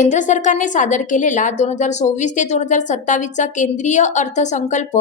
केंद्र सरकारने सादर केलेला 2024 ते 2027 चा केंद्रीय अर्थसंकल्प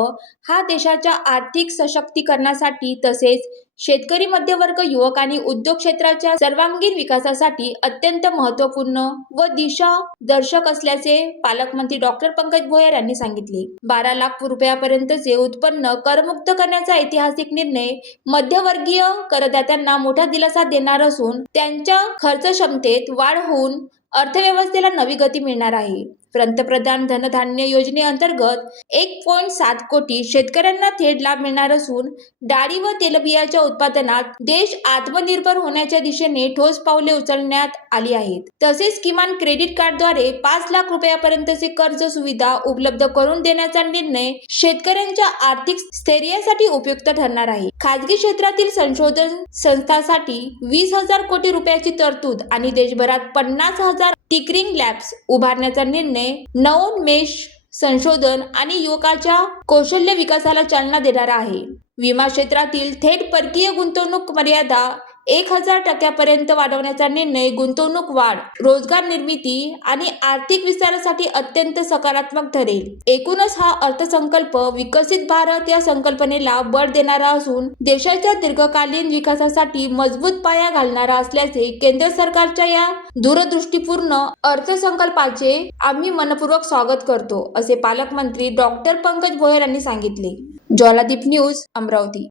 हा देशाच्या आर्थिक सशक्तीकरणासाठी तसेच शेतकरी, मध्यमवर्ग, युवक आणि उद्योग क्षेत्राच्या सर्वांगीण विकासासाठी अत्यंत महत्त्वपूर्ण व दिशादर्शक असल्याचे पालकमंत्री डॉक्टर पंकज भोयर यांनी सांगितले. 12 लाख रुपयापर्यंतचे उत्पन्न करमुक्त करण्याचा ऐतिहासिक निर्णय मध्यमवर्गीय करदात्यांना मोठा दिलासा देणार असून त्यांच्या खर्चक्षमतेत वाढ होऊन अर्थव्यवस्थेला नवी गती मिळणार आहे. पंतप्रधान धनधान्य योजनेअंतर्गत 1.7 कोटी शेतकऱ्यांना थेट लाभ मिळणार असून डाळी व तेलबियांच्या उत्पादनात देश आत्मनिर्भर होण्याच्या दिशेने ठोस पावले उचलण्यात आली आहेत. तसेच किमान क्रेडिट कार्डद्वारे 5 लाख रुपयापर्यंतचे कर्ज सुविधा उपलब्ध करून देण्याचा निर्णय शेतकऱ्यांच्या आर्थिक स्थैर्यासाठी उपयुक्त ठरणार आहे. खाजगी क्षेत्रातील संशोधन संस्थांसाठी 20,000 कोटी रुपयाची तरतूद आणि देशभरात 50,000 टिंकरिंग लॅब्स उभारण्याचा निर्णय नवोन्मेष, संशोधन आणि युवकांच्या कौशल्य विकासाला चालना देणारा आहे. विमा क्षेत्रातील थेट परकीय गुंतवणूक मर्यादा 1,000% पर्यंत वाढवण्याचा निर्णय गुंतवणूक वाढ, रोजगार निर्मिती आणि आर्थिक विस्तारासाठी अत्यंत सकारात्मक ठरेल. एकूणच हा अर्थसंकल्प विकसित भारत या संकल्पनेला बळ देणारा असून देशाच्या दीर्घकालीन विकासासाठी मजबूत पाया घालणारा असल्याचे केंद्र सरकारच्या या दूरदृष्टीपूर्ण अर्थसंकल्पाचे आम्ही मनपूर्वक स्वागत करतो, असे पालकमंत्री डॉक्टर पंकज भोयर यांनी सांगितले. ज्वालादीप न्यूज, अमरावती.